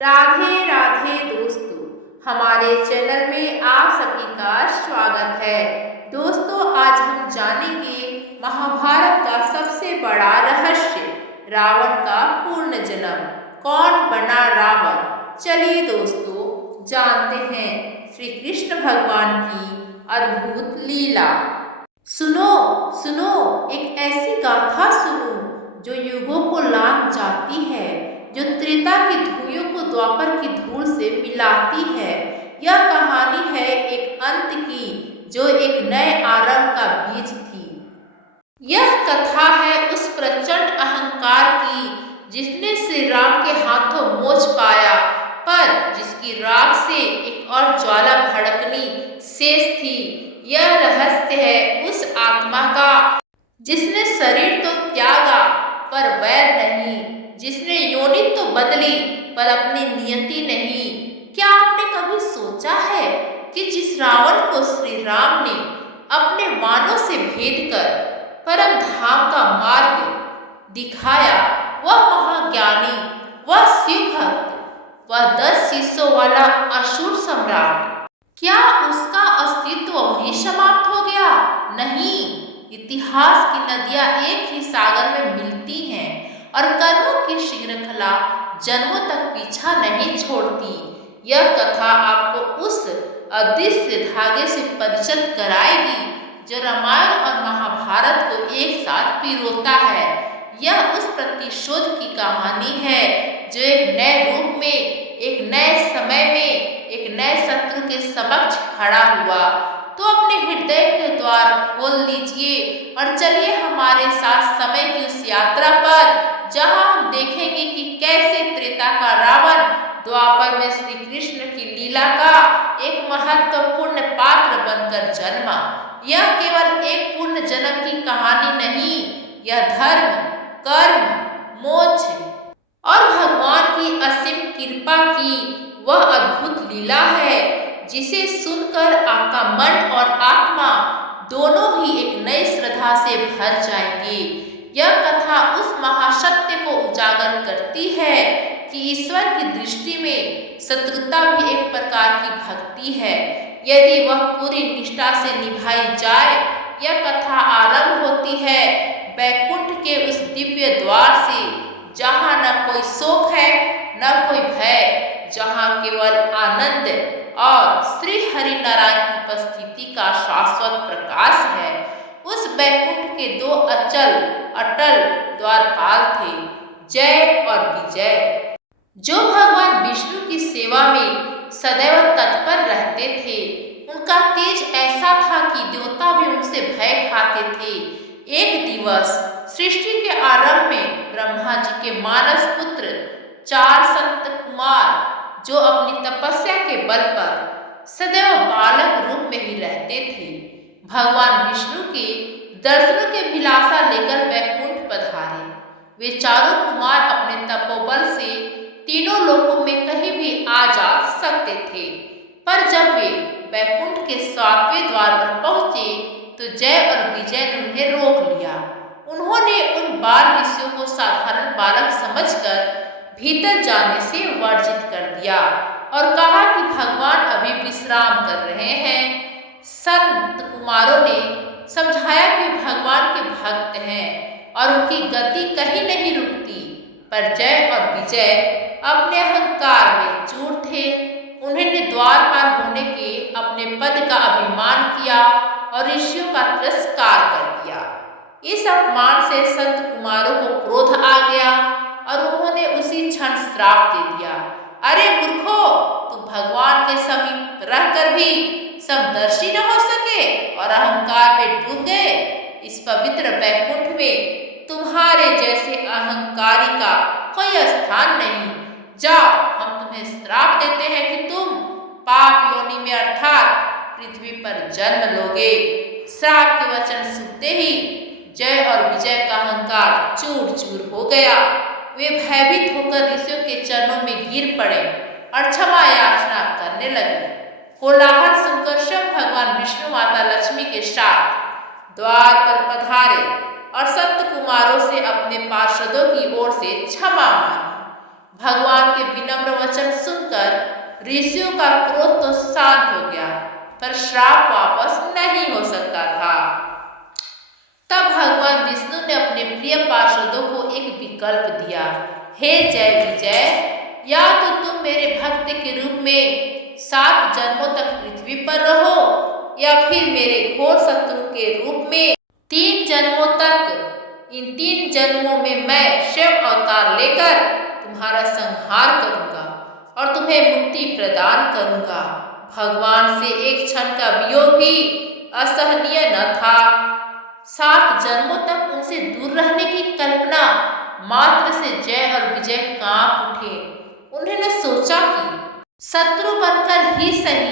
राधे राधे दोस्तों, हमारे चैनल में आप सभी का स्वागत है। दोस्तों, आज हम जानेंगे महाभारत का सबसे बड़ा रहस्य, रावण का पूर्ण जन्म। कौन बना रावण? चलिए दोस्तों, जानते हैं श्री कृष्ण भगवान की अद्भुत लीला। सुनो सुनो, एक ऐसी गाथा सुनो जो युगों को लांघ जाती है, जो त्रेता की धुइयों को द्वापर की धूल से मिलाती है। यह कहानी है एक अंत की, जो एक नए आरंभ का बीज थी। यह कथा है उस प्रचंड अहंकार की जिसने श्री राम के हाथों मोक्ष पाया, पर जिसकी राख से एक और ज्वाला भड़कनी शेष थी। यह रहस्य है उस आत्मा का जिसने शरीर तो त्यागा पर वैर नहीं, जिसने योनि तो बदली पर अपनी नियति नहीं। क्या आपने कभी सोचा है कि जिस रावण को श्री राम ने अपने बाणों से भेद कर परम धाम का मार्ग दिखाया, वह महाज्ञानी, वह शिव भक्त, वह 10 शीशों वाला असुर सम्राट, क्या उसका अस्तित्व वहीं समाप्त हो गया? नहीं, इतिहास की नदियां एक ही सागर में मिलती हैं और कर्मों की श्रृंखला जन्मों तक पीछा नहीं छोड़ती। यह कथा आपको उस अदृश्य धागे से परिचित कराएगी जो रामायण और महाभारत को एक साथ पिरोता है। यह उस प्रतिशोध की कहानी है जो एक नए रूप में, एक नए समय में, एक नए शत्रु के समक्ष खड़ा हुआ। तो अपने हृदय के द्वार खोल लीजिए और चलिए हमारे साथ समय की उस यात्रा पर, जहां हम देखेंगे कि कैसे त्रेता का रावण द्वापर में श्री कृष्ण की लीला का एक महत्वपूर्ण पात्र बनकर जन्मा। यह केवल एक पूर्ण जन्म की कहानी नहीं, यह धर्म, कर्म, मोक्ष और भगवान की असीम कृपा की वह अद्भुत लीला है जिसे सुनकर आपका मन और आत्मा दोनों ही एक नई श्रद्धा से भर जाएंगे। यह कथा उस महासत्य को उजागर करती है कि ईश्वर की दृष्टि में शत्रुता भी एक प्रकार की भक्ति है, यदि वह पूरी निष्ठा से निभाई जाए। यह कथा आरंभ होती है वैकुंठ के उस दिव्य द्वार से, जहाँ न कोई शोक है न कोई भय, जहाँ केवल आनंद और श्री हरि नारायण की उपस्थिति का शाश्वत प्रकाश है। उस वैकुंठ के दो अचल अटल द्वारपाल थे, जय और विजय, जो भगवान विष्णु की सेवा में सदैव तत्पर रहते थे। उनका तेज ऐसा था कि देवता भी उनसे भय खाते थे। एक दिवस सृष्टि के आरंभ में ब्रह्मा जी के मानस पुत्र 4 संत कुमार, जो अपनी तपस्या के बल पर सदैव बालक रूप में ही रहते थे, भगवान विष्णु के दर्शनों के अभिलाषा लेकर वैकुंठ पधारे। वे चारों कुमार अपने तपोबल से तीनों लोकों में कहीं भी आ जा सकते थे, पर जब वे वैकुंठ के 7वें द्वार पर पहुंचे तो जय और विजय ने उन्हें रोक लिया। उन्होंने उन बाल ऋषियों को साधारण बालक समझकर भीतर जाने से वर्जित कर दिया और कहा कि भगवान अभी विश्राम कर रहे हैं। संत कुमारों ने समझाया कि भगवान के भक्त हैं और उनकी गति कहीं नहीं रुकती, पर जय और विजय अपने अहंकार में चूर थे। उन्होंने द्वार पार होने के अपने पद का अभिमान किया और ऋषियों का तिरस्कार कर दिया। इस अपमान से संत कुमारों को क्रोध आ गया और उन्होंने उसी क्षण श्राप दे दिया। अरे मूर्खो, तुम भगवान के समीप रहकर भी समदर्शी न हो सके और अहंकार में डूब गए। इस पवित्र वैकुंठ में तुम्हारे जैसे अहंकारी का कोई स्थान नहीं। जाओ, हम तुम्हें श्राप देते हैं कि तुम पाप योनि में अर्थात पृथ्वी पर जन्म लोगे। श्राप के वचन सुनते ही जय और विजय का अहंकार चूर चूर हो गया। वे भयभीत होकर ऋषियों के चरणों में गिर पड़े और क्षमा याचना करने लगे। कोलाहल सुनकर सब भगवान विष्णु माता लक्ष्मी के साथ द्वार पर पधारे और संत कुमारों से अपने पार्षदों की ओर से क्षमा मांगी। भगवान के विनम्र वचन सुनकर ऋषियों का क्रोध तो शांत हो गया, पर श्राप वापस नहीं हो सकता था। तब भगवान विष्णु ने अपने प्रिय पार्षदों को एक विकल्प दिया। हे जय विजय, या तो तुम मेरे भक्त के रूप में 7 जन्मों तक पृथ्वी पर रहो, या फिर मेरे घोर शत्रु के रूप में 3 जन्मों तक। इन 3 जन्मों में मैं शिव अवतार लेकर तुम्हारा संहार करूंगा और तुम्हें मुक्ति प्रदान करूंगा। भगवान से एक क्षण का वियोग भी असहनीय न था। 7 जन्मों तक उनसे दूर रहने की कल्पना मात्र से जय और विजय कांप उठे। उन्होंने सोचा कि शत्रु बनकर ही सही,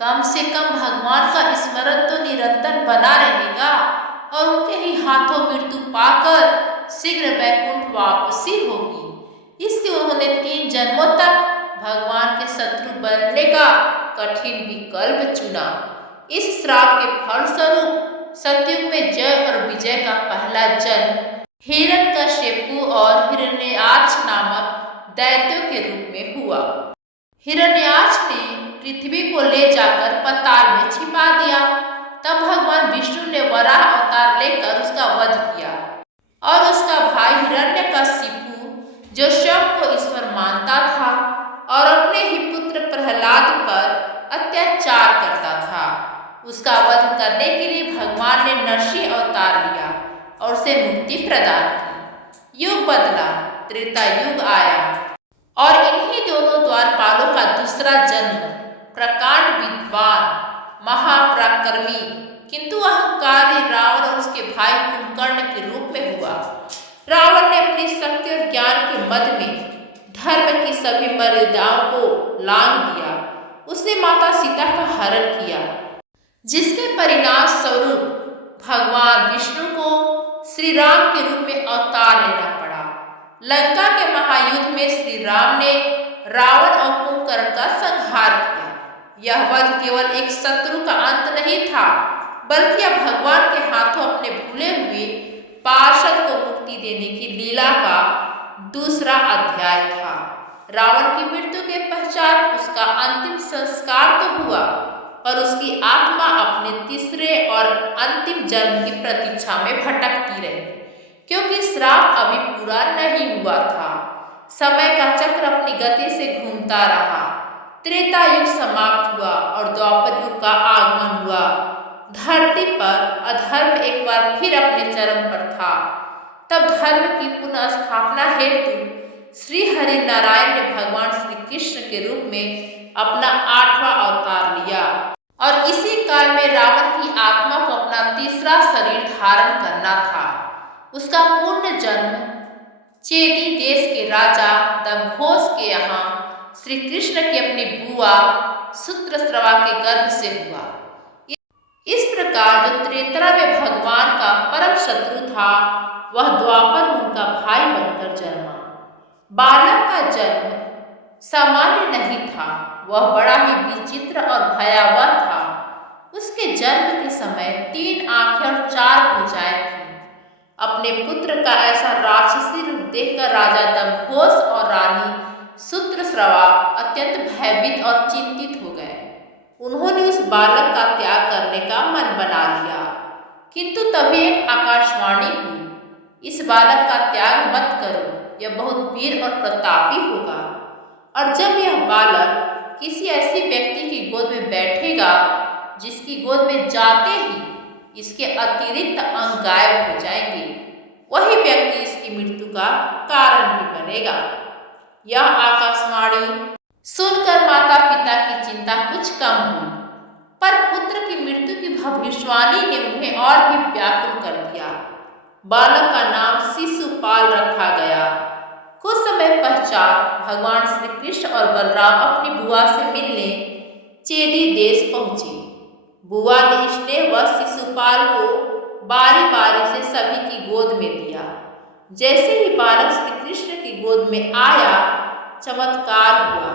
कम से कम भगवान का स्मरण तो निरंतर बना रहेगा और उनके ही हाथों मृत्यु पाकर शीघ्र वैकुंठ वापसी होगी। इसलिए उन्होंने 3 जन्मों तक भगवान के शत्रु बनने का कठिन विकल्प चुना। इस श्राप के फलस्वरूप सतयुग में जय और विजय का पहला जन्म हिरण्यकशिपु और हिरण्याक्ष नामक दैत्यों के रूप में हुआ। हिरण्याक्ष ने पृथ्वी को ले जाकर पाताल में छिपा दिया। तब भगवान विष्णु ने वराह अवतार लेकर उसका वध किया और उसका भाई हिरण्यकशिपु, जो शिव को ईश्वर मानता था और अपने ही पुत्र प्रहलाद पर अत्याचार करता था, उसका वध करने के लिए भगवान ने नरसिंह अवतार लिया और उसे मुक्ति प्रदान की। युग बदला, त्रेता युग आया और इन्हीं दोनों द्वारपालों का दूसरा जन्म प्रकांड विद्वान, महापराक्रमी किंतु अहंकारी रावण और उसके भाई कुंभकर्ण के रूप में हुआ। रावण ने अपनी शक्ति और ज्ञान के मद में धर्म की सभी मर्यादाओं को लांघ दिया। उसने माता सीता का हरण किया, जिसके परिणाम स्वरूप भगवान विष्णु को श्री राम के रूप में अवतार लेना पड़ा। लंका के महायुद्ध में श्री राम ने रावण और कुंभकर्ण का संहार किया। यह वध केवल एक शत्रु का अंत नहीं था, बल्कि यह भगवान के हाथों अपने भूले हुए पार्षद को मुक्ति देने की लीला का दूसरा अध्याय था। रावण की मृत्यु के पश्चात उसका अंतिम संस्कार तो हुआ, पर उसकी आत्मा अपने तीसरे और अंतिम जन्म की प्रतीक्षा में भटकती रही, क्योंकि श्राप अभी पूरा नहीं हुआ था। समय का चक्र अपनी गति से घूमता रहा। त्रेता युग समाप्त हुआ और द्वापर युग का आगमन हुआ। धरती पर अधर्म एक बार फिर अपने चरम पर था। तब धर्म की पुनः स्थापना हेतु श्री हरि नारायण ने भगवान श्री कृष्ण के रूप में अपना 8वां अवतार लिया और इसी काल में रावण की आत्मा को अपना तीसरा शरीर धारण करना था। उसका पूर्ण जन्म चेदी देश के राजा दमघोष के यहाँ श्री कृष्ण की अपनी बुआ सूत्रस्रवा के गर्भ से हुआ। इस प्रकार जो त्रेता में भगवान का परम शत्रु था, वह द्वापर युग का भाई बनकर जन्मा। बालक का जन्म सामान्य नहीं था, वह बड़ा ही विचित्र और भयावह था। उसके जन्म के समय 3 आंखें और 4 भुजाएं थीं। अपने पुत्र का ऐसा राक्षसी रूप देखकर राजा दमघोष और रानी सूत्रस्रवा अत्यंत भयभीत और चिंतित हो गए। उन्होंने उस बालक का त्याग करने का मन बना लिया, किंतु तभी एक आकाशवाणी हुई, इस बालक का त्याग मत करो, यह बहुत वीर और प्रतापी होगा। और जब यह बालक किसी ऐसी व्यक्ति की गोद में बैठेगा जिसकी गोद में जाते ही इसके अतिरिक्त अंग गायब हो जाएंगे, वही व्यक्ति इसकी मृत्यु का कारण भी बनेगा। यह आकाशवाणी सुनकर माता पिता की चिंता कुछ कम हुई, पर पुत्र की मृत्यु की भविष्यवाणी ने उन्हें और भी व्याकुल कर दिया। बालक का नाम शिशुपाल रखा गया। कुछ समय पश्चात भगवान श्री कृष्ण और बलराम अपनी बुआ से मिलने चेदी देश पहुंचे। बुआ ने स्नेहवश शिशुपाल को बारी बारी से सभी की गोद में दिया। जैसे ही बालक श्री कृष्ण की गोद में आया, चमत्कार हुआ।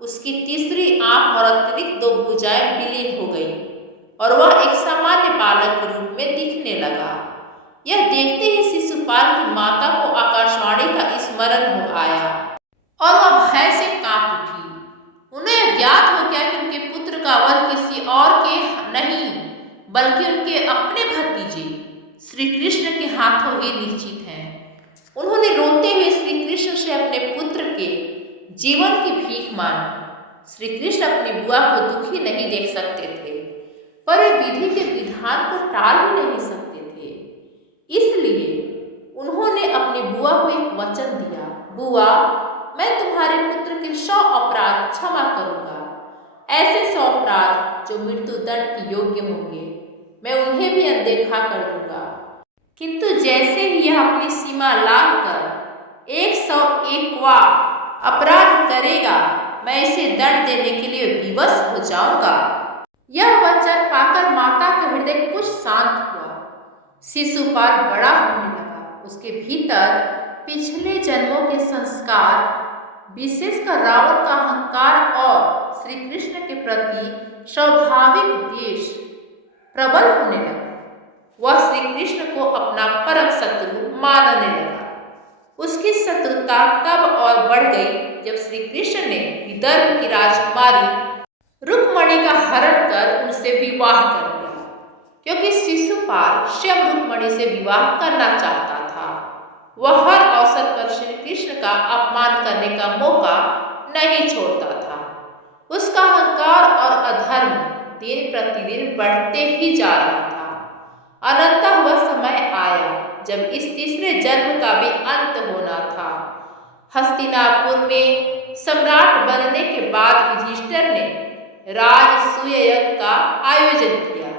उसकी तीसरी आंख और अतिरिक्त 2 भुजाएं विलीन हो गई और वह एक सामान्य बालक के रूप में दिखने लगा। यह देखते ही शिशुपाल की माता को आकाशवाणी का स्मरण हो आया। और वह भय से कांप उठी। उन्हें ज्ञात हो गया कि उनके पुत्र का वध किसी और के नहीं बल्कि उनके अपने भतीजे श्री कृष्ण के हाथों ही निश्चित है। उन्होंने रोते हुए श्री कृष्ण से अपने पुत्र के जीवन की भीख मांगी। श्री कृष्ण अपनी बुआ को दुखी नहीं देख सकते थे, पर वे विधि के विधान को टाल भी नहीं सकते थे। इसलिए उन्होंने अपनी बुआ को एक वचन दिया, बुआ, मैं तुम्हारे पुत्र के 100 अपराध क्षमा करूंगा। ऐसे 100 अपराध जो मृत्यु दंड के योग्य होंगे, मैं उन्हें भी अनदेखा कर दूंगा। किंतु जैसे ही यह अपनी सीमा लांघ कर 101वां अपराध करेगा, मैं इसे दंड देने के लिए विवश हो जाऊंगा। यह वचन पाकर माता का हृदय कुछ शांत हुआ। शिशुपाल बड़ा होने लगा। उसके भीतर पिछले जन्मों के संस्कार, विशेषकर रावण का अहंकार और श्री कृष्ण के प्रति स्वाभाविक द्वेष प्रबल होने लगा। वह श्री कृष्ण को अपना परम शत्रु मानने लगा। उसकी शत्रुता तब और बढ़ गई जब श्री कृष्ण ने विदर्भ की राजकुमारी रुक्मणी का हरण कर उनसे विवाह कर लिया, क्योंकि शिशुपाल स्वयं रुक्मणी से विवाह करना चाहता था। वह हर अवसर पर श्री कृष्ण का अपमान करने का मौका नहीं छोड़ता था। उसका अहंकार और अधर्म दिन प्रतिदिन बढ़ते ही जा रहा था। अनंतः वह समय आया जब इस तीसरे जन्म का भी अंत होना था। हस्तिनापुर में सम्राट बनने के बाद युधिष्ठिर ने राजसूय यज्ञ का आयोजन किया,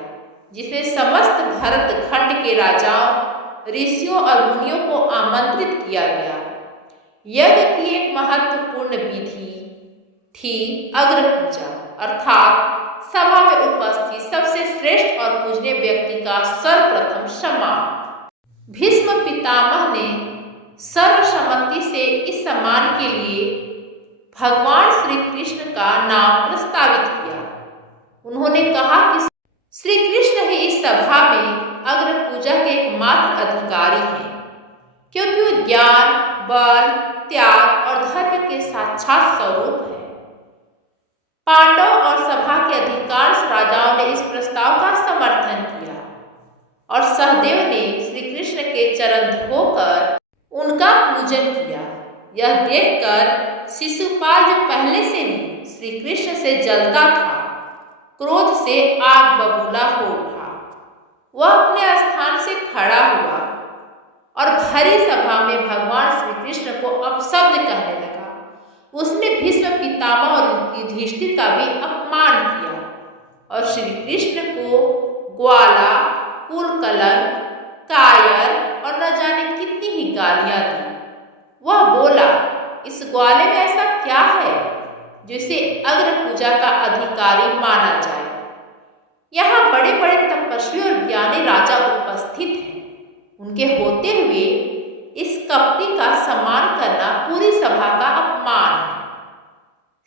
जिसे समस्त भरत खंड के राजाओं, ऋषियों और मुनियों को आमंत्रित किया गया। यज्ञ की एक महत्वपूर्ण विधि थी अग्र पूजा, अर्थात सभा में उपस्थित सबसे श्रेष्ठ और पूजनीय व्यक्ति का सर्वप्रथम सम्मान। भीष्म पितामह ने सर्वसम्मति से इस सम्मान के लिए भगवान श्री कृष्ण का नाम प्रस्तावित किया। उन्होंने कहा कि श्री कृष्ण ही इस सभा में अग्र पूजा के एकमात्र अधिकारी हैं, क्योंकि वे ज्ञान, बल, त्याग और धर्म के साक्षात स्वरूप हैं। पांडव और सभा के अधिकांश राजाओं ने इस प्रस्ताव का समर्थन किया और सहदेव ने श्री कृष्ण के चरण धोकर उनका पूजन किया। यह देखकर शिशुपाल, जो पहले से ही श्री कृष्ण से जलता था, क्रोध से आग बबूला हो उठा। वह अपने स्थान से खड़ा हुआ और भरी सभा में भगवान श्री कृष्ण को अपशब्द कहने लगा। उसने भीष्म पितामह और युधिष्ठिर का भी अपमान किया और श्री कृष्ण को ग्वाला, कुलकलंक, कायर और न जाने कितनी ही गालियां दी। वह बोला, इस ग्वाले में ऐसा क्या है जिसे अग्र पूजा का अधिकारी माना जाए? यहाँ बड़े बड़े तपस्वी और ज्ञानी राजा उपस्थित हैं। उनके होते हुए इस कपटी का सम्मान करना पूरी सभा का अपमान है।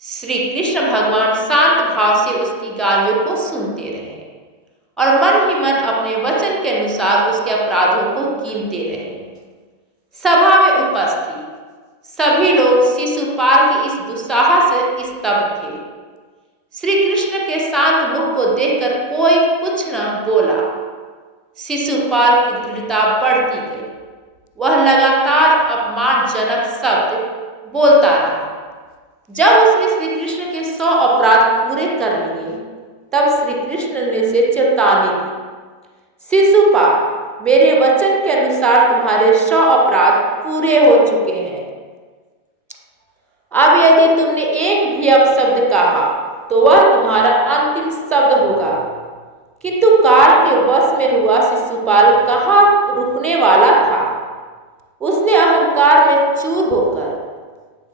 श्री कृष्ण भगवान शांत भाव से उसकी गालियों को सुनते रहे और मन ही मन अपने वचन के अनुसार उसके अपराधों को गिनते रहे। सभा में उपस्थित सभी लोग शिशुपाल की इस दुस्साहस से स्तब्ध थे। श्री कृष्ण के शांत मुख को देखकर कोई कुछ न बोला। शिशुपाल की दृढ़ता बढ़ती गई। वह लगातार अपमानजनक शब्द बोलता रहा। जब उसने श्री कृष्ण के 100 अपराध पूरे कर लिए, तब श्री कृष्ण ने उसे चेतावनी दी, शिशुपाल, मेरे वचन के अनुसार तुम्हारे 100 अपराध पूरे हो चुके हैं। अब यदि तुमने एक भी अपशब्द कहा तो वह तुम्हारा अंतिम शब्द होगा। किंतु काल के वश में हुआ शिशुपाल कहाँ रुकने वाला था। उसने अहंकार में चूर होकर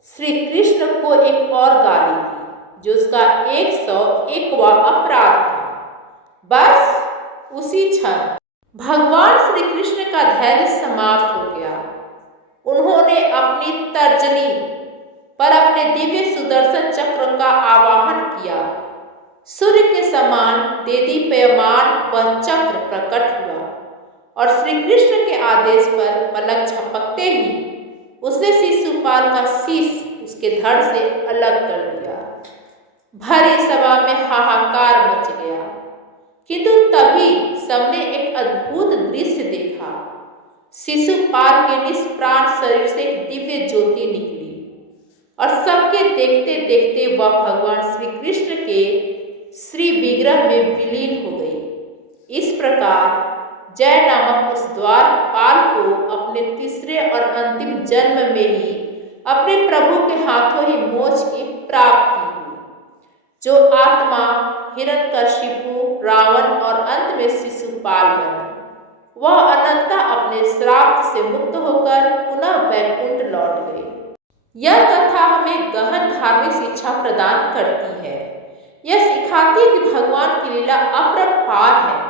श्री कृष्ण को एक और गाली दी, जो उसका 101वां अपराध था। बस उसी क्षण भगवान श्री कृष्ण का धैर्य समाप्त हो गया। उन्होंने अपनी तर्जनी पर अपने दिव्य सुदर्शन चक्र का आवाहन किया। सूर्य के समान देदीप्यमान वह चक्र प्रकट हुआ और श्री कृष्ण के आदेश पर पलक झपकते ही उसने शिशुपाल का शीश उसके धड़ से अलग कर दिया। भरी सभा में हाहाकार मच गया, किंतु तभी सबने एक अद्भुत दृश्य देखा। शिशुपाल के निष्प्राण शरीर से एक दिव्य ज्योति निकली और सबके देखते देखते वह भगवान श्री कृष्ण के श्री विग्रह में विलीन हो गई। इस प्रकार जय नामक उस द्वारपाल को अपने तीसरे और अंतिम जन्म में ही अपने प्रभु के हाथों ही मोक्ष की प्राप्ति हुई। जो आत्मा हिरण्यकशिपु, रावण और अंत में शिशुपाल बने, वह अनंता अपने श्राप से मुक्त होकर पुनः वैकुंठ लौट गए। यह कथा हमें गहन धार्मिक शिक्षा प्रदान करती है। यह सिखाती है कि भगवान की लीला अपरंपार है।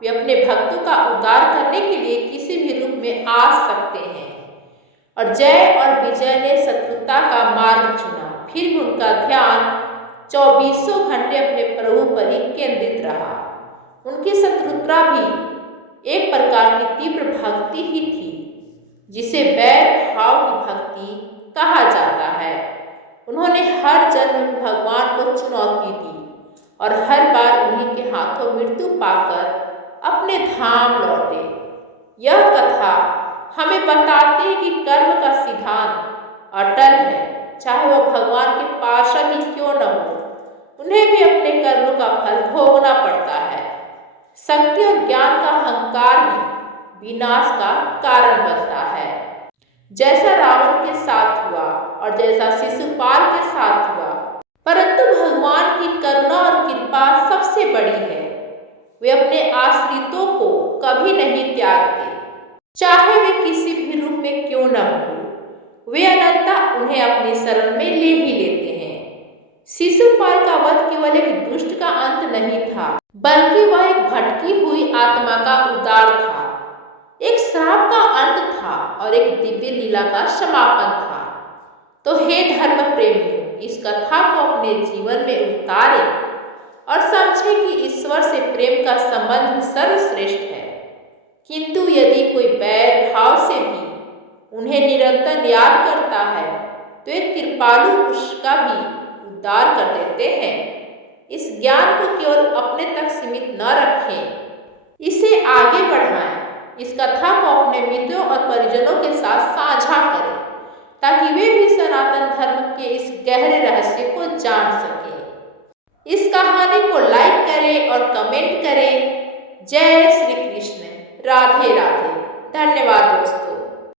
वे अपने भक्तों का उद्धार करने के लिए किसी भी रूप में आ सकते हैं। और जय और विजय ने शत्रुता का मार्ग चुना। फिर भी उनका ध्यान 24 घंटे अपने प्रभु पर ही केंद्रित रहा। उनकी शत्रुता भी एक प्रकार की तीव्र भक्ति ही थी, जिसे वैर भाव की भक्ति कहा जाता है। उन्होंने हर जन्म में भगवान को चुनौती दी और हर बार उन्हीं के हाथों मृत्यु पाकर अपने धाम लौटे। यह कथा हमें बताती है कि कर्म का सिद्धांत अटल है, चाहे वह भगवान के पार्षद ही क्यों न हो, उन्हें भी अपने कर्मों का फल भोगना पड़ता है। शक्ति और ज्ञान का अहंकार ही विनाश का कारण बनता है। जैसा रावण के साथ हुआ और जैसा शिशुपाल के साथ हुआ, परंतु भगवान की करुणा और कृपा सबसे बड़ी है। वे अपने आश्रितों को कभी नहीं त्यागते, चाहे वे किसी भी रूप में क्यों न हो। वे अनंता उन्हें अपनी शरण में ले ही लेते हैं। शिशुपाल का वध केवल एक दुष्ट का अंत नहीं था, बल्कि वह एक भटकी हुई आत्मा का उद्धार था, एक श्राप का अंत था और एक दिव्य लीला का समापन था। तो हे धर्म प्रेमियों, इस कथा को अपने जीवन में उतारें और समझें कि ईश्वर से प्रेम का संबंध सर्वश्रेष्ठ है। किंतु यदि कोई वैर भाव से भी उन्हें निरंतर याद करता है, तो एक कृपालु उसका भी उद्धार कर देते हैं। इस ज्ञान को केवल अपने तक सीमित न रखें, इसे आगे बढ़ाएं। इस कथा को अपने मित्रों और परिजनों के साथ साझा करें, ताकि वे भी सनातन धर्म के इस गहरे रहस्य को जान सकें। इस कहानी को लाइक करें और कमेंट करें। जय श्री कृष्ण। राधे राधे। धन्यवाद दोस्तों।